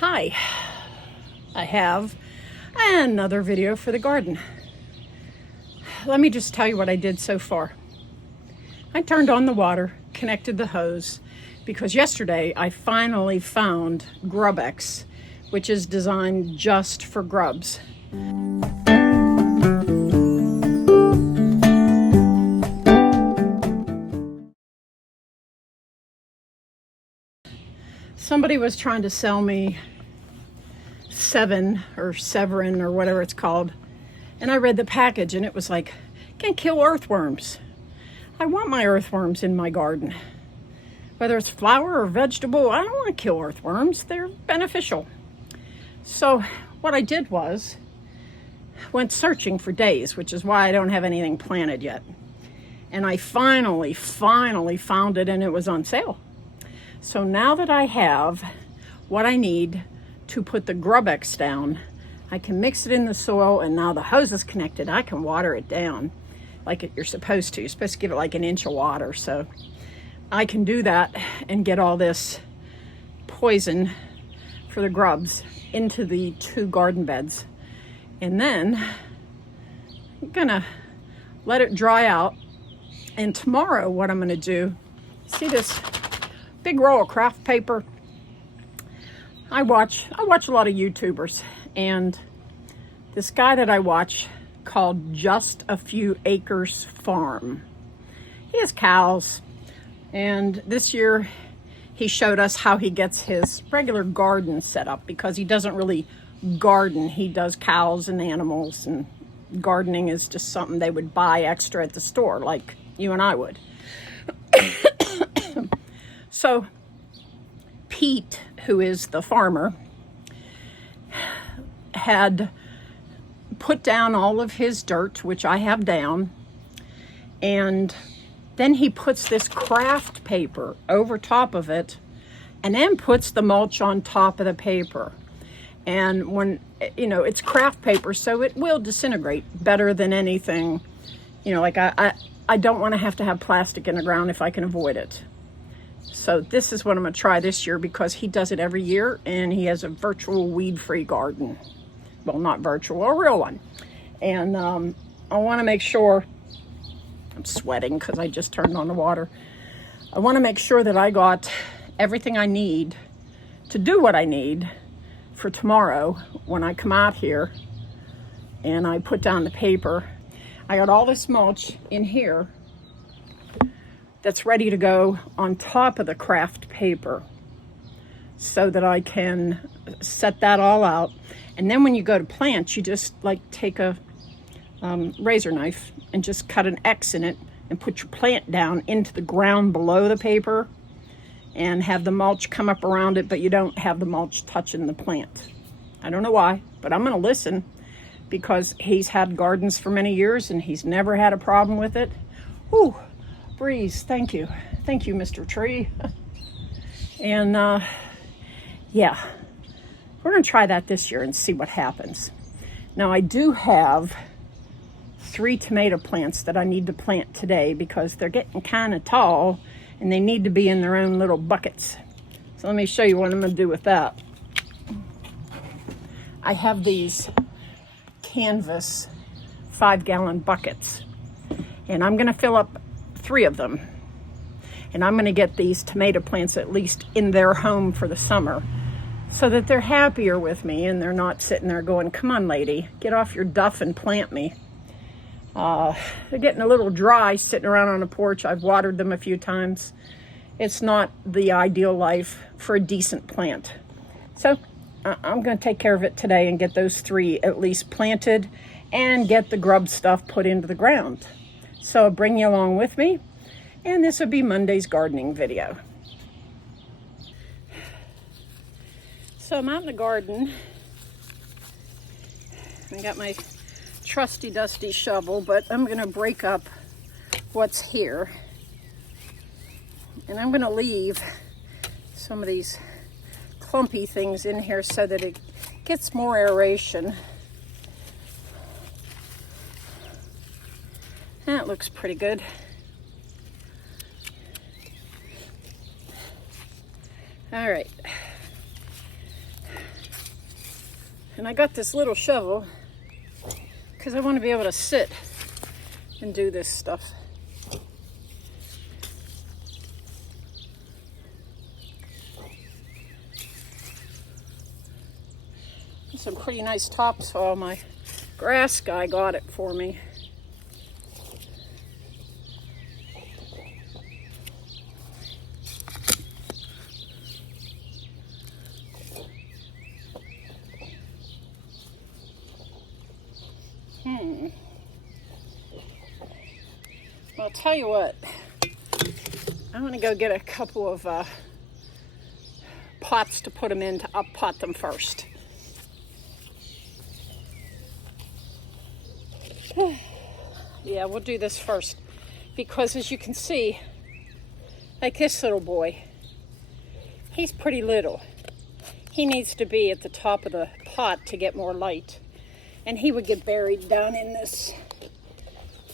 Hi, I have another video for the garden. Let me just tell you what I did so far. I turned on the water, connected the hose, because yesterday I finally found Grubs, which is designed just for grubs. Somebody was trying to sell me Severin or whatever it's called, and I read the package and it was like, can kill earthworms. I want my earthworms in my garden. Whether it's flower or vegetable, I don't want to kill earthworms. They're beneficial. So what I did was went searching for days, which is why I don't have anything planted yet. And I finally found it, and it was on sale. So now that I have what I need to put the Grubs down, I can mix it in the soil, and now the hose is connected. I can water it down like you're supposed to. You're supposed to give it like an inch of water. So I can do that and get all this poison for the grubs into the 2 garden beds. And then I'm gonna let it dry out. And tomorrow what I'm gonna do, see this big roll of craft paper? I watch a lot of YouTubers, and this guy that I watch called Just a Few Acres Farm. He has cows, and this year he showed us how he gets his regular garden set up, because he doesn't really garden. He does cows and animals, and gardening is just something they would buy extra at the store, like you and I would. So Pete, who is the farmer, had put down all of his dirt, which I have down, and then he puts this craft paper over top of it, and then puts the mulch on top of the paper. And when, it's craft paper, so it will disintegrate better than anything. Like I don't want to have plastic in the ground if I can avoid it. So this is what I'm going to try this year, because he does it every year, and he has a virtual weed-free garden. Well, not virtual, a real one. And I want to make sure, I'm sweating because I just turned on the water. I want to make sure that I got everything I need to do what I need for tomorrow when I come out here and I put down the paper. I got all this mulch in here that's ready to go on top of the craft paper, so that I can set that all out. And then when you go to plant, you just take a razor knife and just cut an X in it and put your plant down into the ground below the paper, and have the mulch come up around it, but you don't have the mulch touching the plant. I don't know why, but I'm gonna listen, because he's had gardens for many years and he's never had a problem with it. Ooh, breeze, thank you, Mr. Tree. And yeah, we're gonna try that this year and see what happens. Now I do have 3 tomato plants that I need to plant today, because they're getting kind of tall and they need to be in their own little buckets. So let me show you what I'm gonna do with that. I have these canvas 5-gallon buckets, and I'm gonna fill up 3 of them. And I'm gonna get these tomato plants at least in their home for the summer, so that they're happier with me and they're not sitting there going, come on lady, get off your duff and plant me. They're getting a little dry sitting around on the porch. I've watered them a few times. It's not the ideal life for a decent plant. So I'm going to take care of it today and get those 3 at least planted and get the grub stuff put into the ground. So I'll bring you along with me, and this will be Monday's gardening video. So I'm out in the garden. I got my trusty dusty shovel, but I'm gonna break up what's here, and I'm gonna leave some of these clumpy things in here so that it gets more aeration. That looks pretty good. All right, And I got this little shovel because I want to be able to sit and do this stuff. Some pretty nice topsoil. My grass guy got it for me. Well, I'll tell you what. I'm going to go get a couple of pots to put them in. I'll pot them first. Yeah, we'll do this first because as you can see, like this little boy, he's pretty little. He needs to be at the top of the pot to get more light, and he would get buried down in this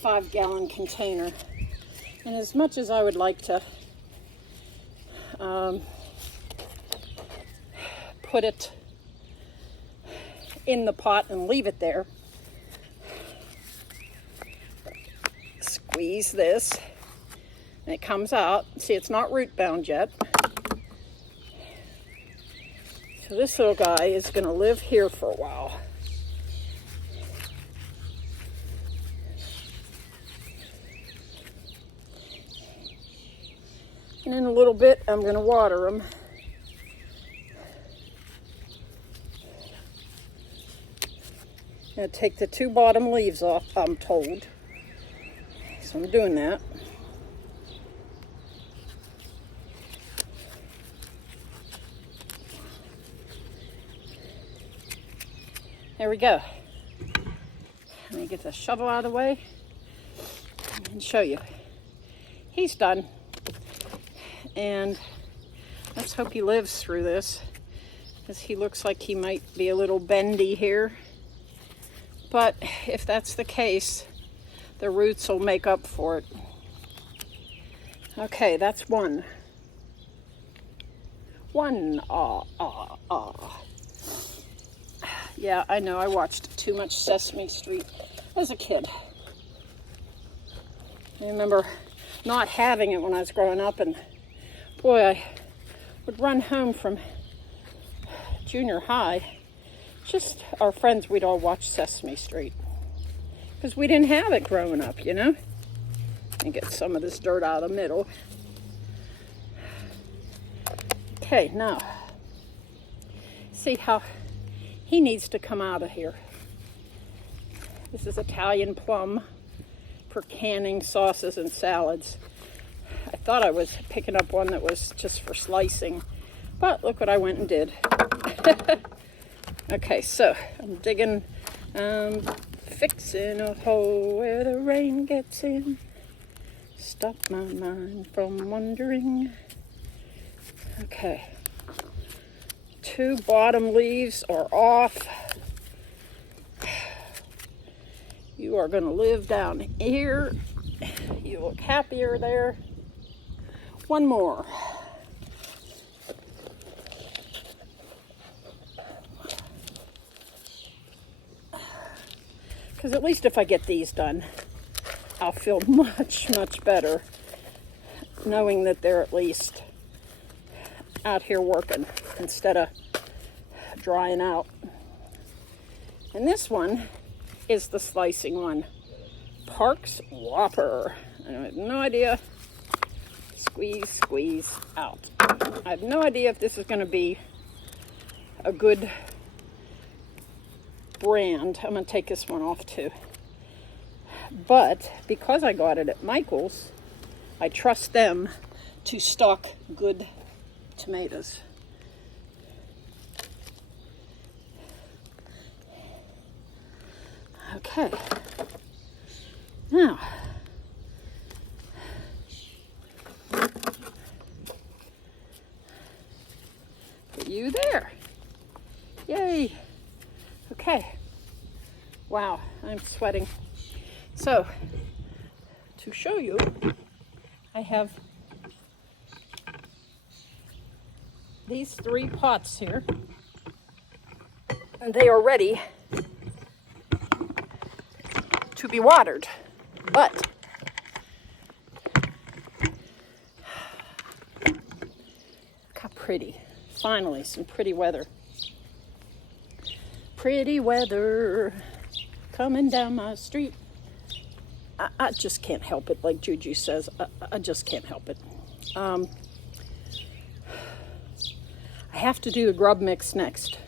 5-gallon container. And as much as I would like to put it in the pot and leave it there, squeeze this and it comes out. See, it's not root bound yet. So this little guy is going to live here for a while. And in a little bit, I'm going to water him. I'm going to take the 2 bottom leaves off, I'm told. So I'm doing that. There we go. Let me get the shovel out of the way and show you. He's done. And let's hope he lives through this, because he looks like he might be a little bendy here. But if that's the case, the roots will make up for it. Okay, that's one. Yeah, I know, I watched too much Sesame Street as a kid. I remember not having it when I was growing up, and boy, I would run home from junior high. Just our friends, we'd all watch Sesame Street. Because we didn't have it growing up, you know? And get some of this dirt out of the middle. Okay, now, see how he needs to come out of here. This is Italian plum for canning sauces and salads. I thought I was picking up one that was just for slicing, but look what I went and did. Okay, so I'm digging, fixing a hole where the rain gets in. Stop my mind from wandering. Okay. 2 bottom leaves are off. You are going to live down here. You look happier there. One more. Because at least if I get these done, I'll feel much, much better knowing that they're at least out here working instead of drying out. And this one is the slicing one. Parks Whopper. I have no idea. Squeeze, squeeze out. I have no idea if this is going to be a good brand. I'm going to take this one off too. But because I got it at Michael's, I trust them to stock good tomatoes. Okay. Now, put you there. Yay. Okay. Wow, I'm sweating. So, to show you, I have these 3 pots here. and they are ready to be watered. But look how pretty. Finally, some pretty weather. Pretty weather coming down my street. I just can't help it, like Juju says. I just can't help it. I have to do the grub mix next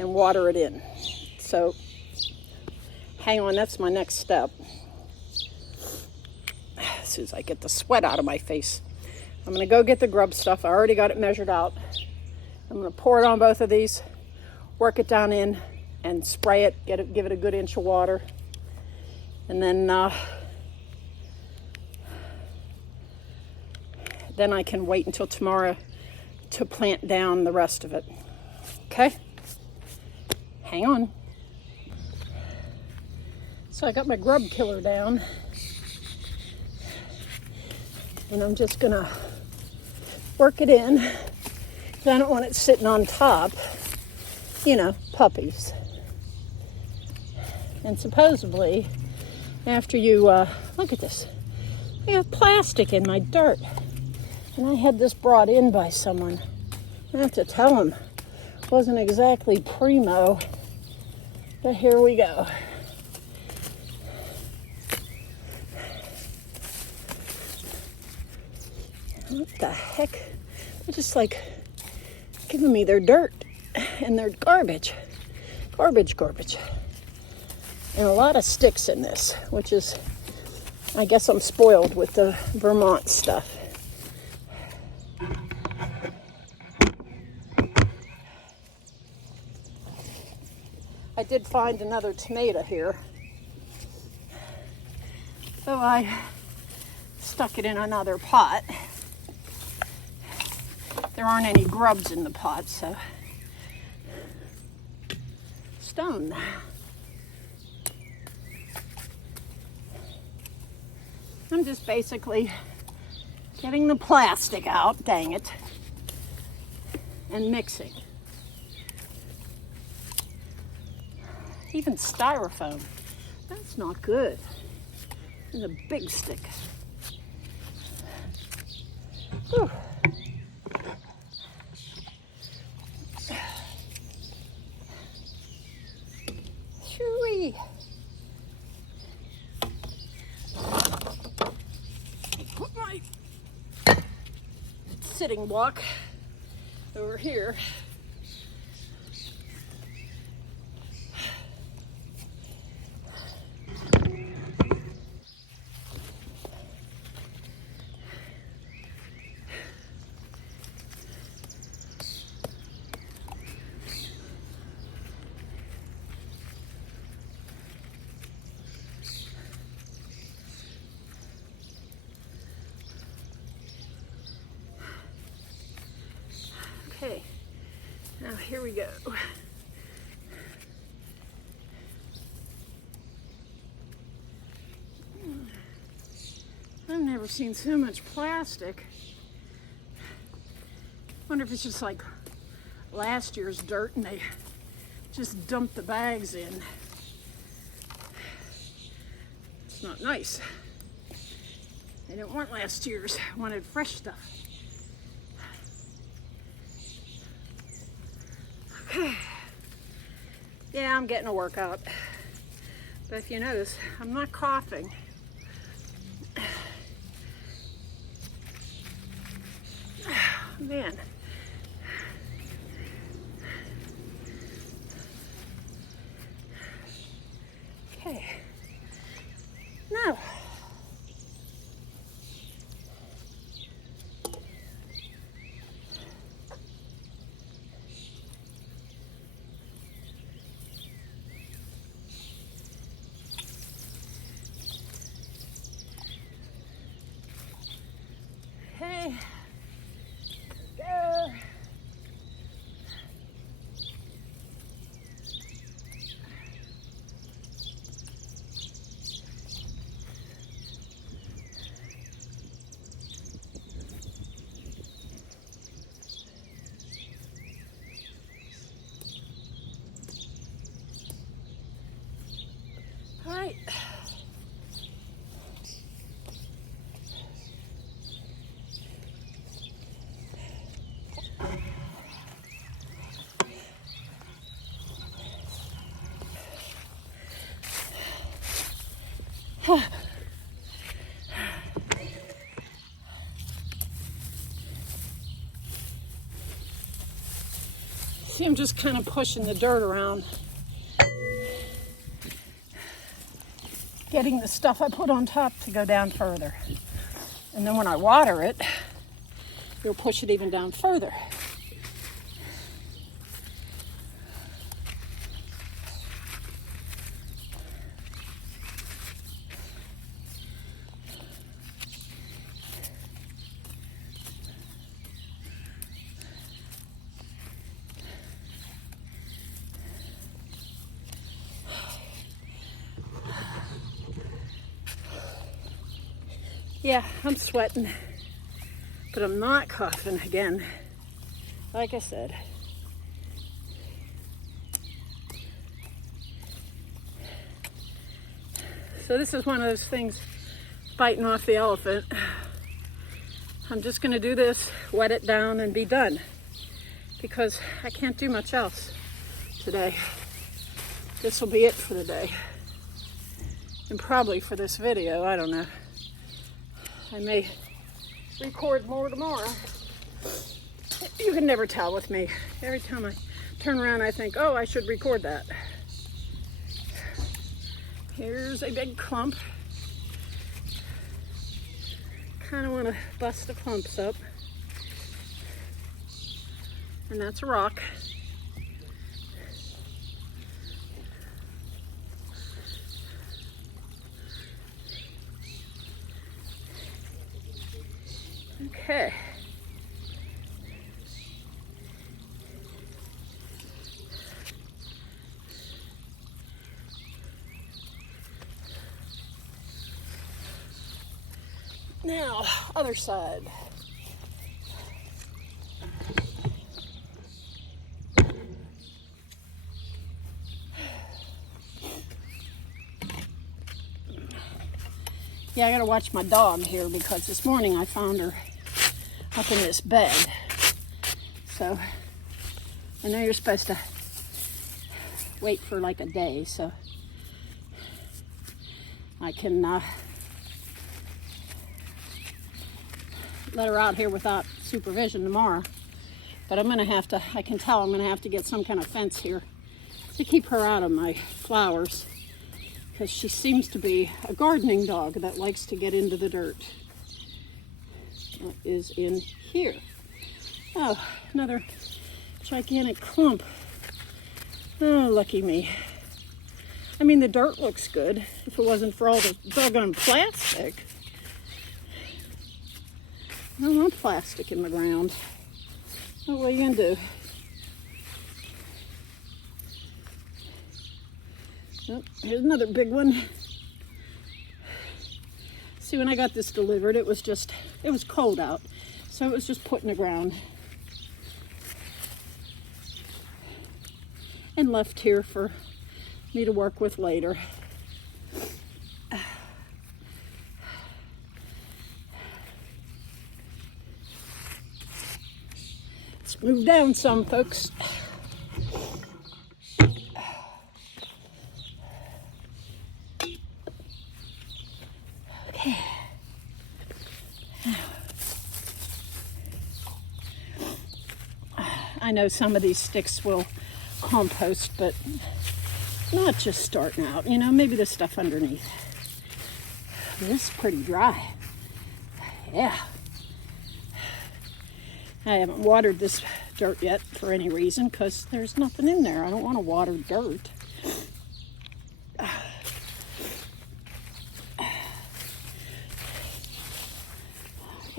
and water it in. So hang on, that's my next step. As soon as I get the sweat out of my face, I'm going to go get the grub stuff. I already got it measured out. I'm going to pour it on both of these, work it down in, and spray it, give it a good inch of water. And then I can wait until tomorrow to plant down the rest of it. Okay? Hang on. So I got my grub killer down. And I'm just gonna work it in. Because I don't want it sitting on top. You know, puppies. And supposedly, after you, look at this. I have plastic in my dirt. And I had this brought in by someone. I have to tell him. It wasn't exactly primo. But here we go. What the heck? They're just like giving me their dirt and their garbage. Garbage. And a lot of sticks in this, which is, I guess I'm spoiled with the Vermont stuff. I did find another tomato here. So I stuck it in another pot. There aren't any grubs in the pot, so stone. I'm just basically getting the plastic out, dang it, and mixing. Even styrofoam, that's not good. There's a big stick. Whew. Shoo-wee. Put my sitting block over here. Okay, now here we go. I've never seen so much plastic. Wonder if it's just like last year's dirt and they just dumped the bags in. It's not nice. I didn't want last year's, I wanted fresh stuff. Okay. Yeah, I'm getting a workout. But if you notice, I'm not coughing. Man. Okay. Now. Okay. Go. See, I'm just kind of pushing the dirt around, getting the stuff I put on top to go down further. And then when I water it, it'll push it even down further. Yeah, I'm sweating, but I'm not coughing again, like I said. So this is one of those things, biting off the elephant. I'm just gonna do this, wet it down and be done, because I can't do much else today. This will be it for the day, and probably for this video, I don't know. I may record more tomorrow. You can never tell with me. Every time I turn around, I think, oh, I should record that. Here's a big clump. Kind of want to bust the clumps up. And that's a rock. Okay. Now, other side. Yeah, I gotta watch my dog here because this morning I found her up in this bed. So I know you're supposed to wait for like a day so I can let her out here without supervision tomorrow. But I'm gonna have to, I can tell I'm gonna have to get some kind of fence here to keep her out of my flowers, because she seems to be a gardening dog that likes to get into the dirt. What is in here? Oh, another gigantic clump. Oh, lucky me. I mean, the dirt looks good if it wasn't for all the doggone plastic. I don't want plastic in the ground. Oh, what are you gonna do? Oh, here's another big one. See, when I got this delivered, it was cold out, so it was just put in the ground and left here for me to work with later. Let's move down some, folks. Okay. I know some of these sticks will compost, but not just starting out. You know, maybe the stuff underneath. This is pretty dry. Yeah. I haven't watered this dirt yet for any reason because there's nothing in there. I don't want to water dirt.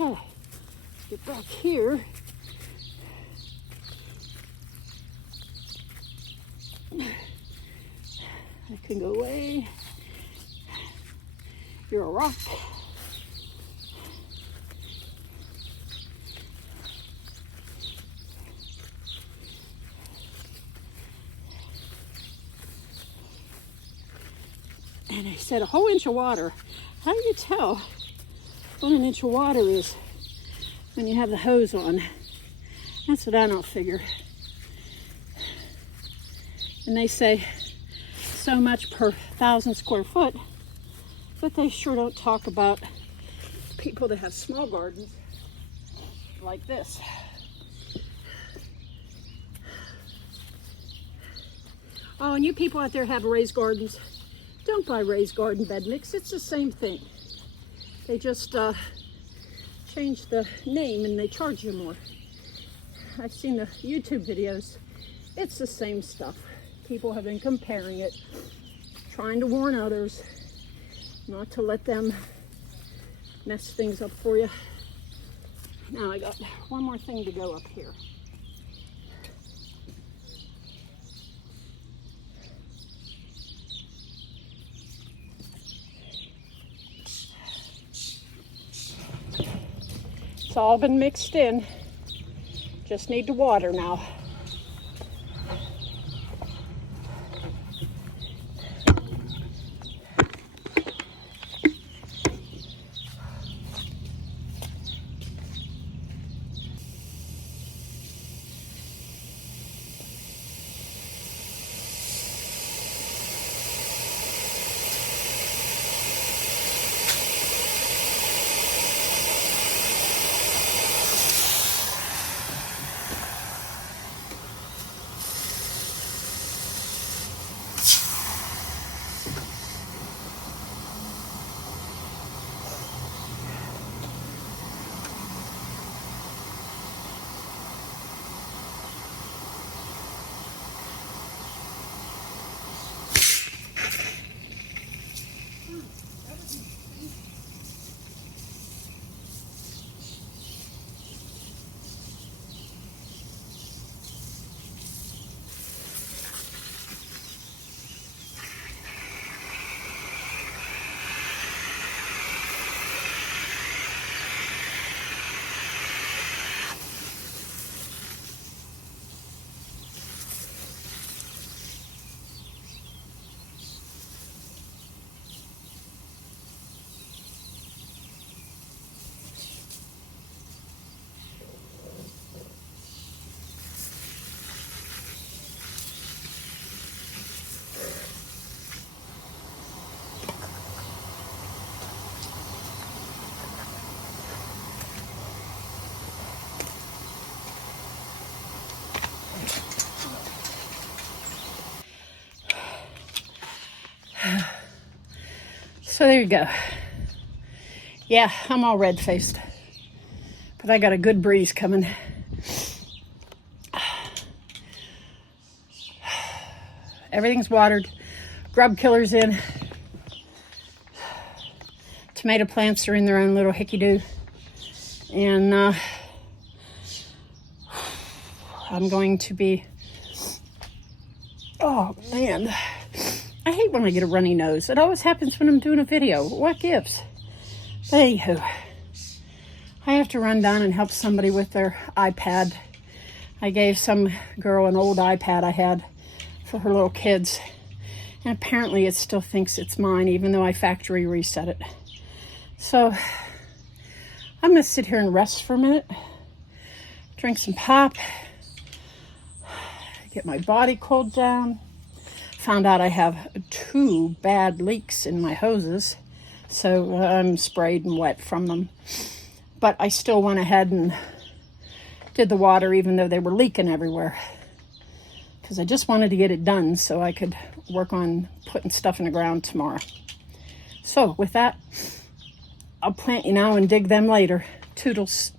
Okay, let's get back here. I can go away. You're a rock. And I said a whole inch of water. How do you tell what an inch of water is when you have the hose on? That's what I don't figure. And they say so much per 1,000 square foot. But they sure don't talk about people that have small gardens like this. Oh, and you people out there have raised gardens, don't buy raised garden bed mix. It's the same thing. They just change the name and they charge you more. I've seen the YouTube videos. It's the same stuff. People have been comparing it, trying to warn others not to let them mess things up for you. Now I got one more thing to go up here. It's all been mixed in. Just need to water now. So there you go. Yeah, I'm all red-faced, but I got a good breeze coming. Everything's watered. Grub killer's in. Tomato plants are in their own little hickey-doo. And I'm going to be... Oh, man. I hate when I get a runny nose. It always happens when I'm doing a video. What gives? But anywho, I have to run down and help somebody with their iPad. I gave some girl an old iPad I had for her little kids. And apparently it still thinks it's mine, even though I factory reset it. So I'm going to sit here and rest for a minute. Drink some pop. Get my body cooled down. Found out I have 2 bad leaks in my hoses, so I'm sprayed and wet from them. But I still went ahead and did the water even though they were leaking everywhere, because I just wanted to get it done so I could work on putting stuff in the ground tomorrow. So with that, I'll plant you now and dig them later. Toodles.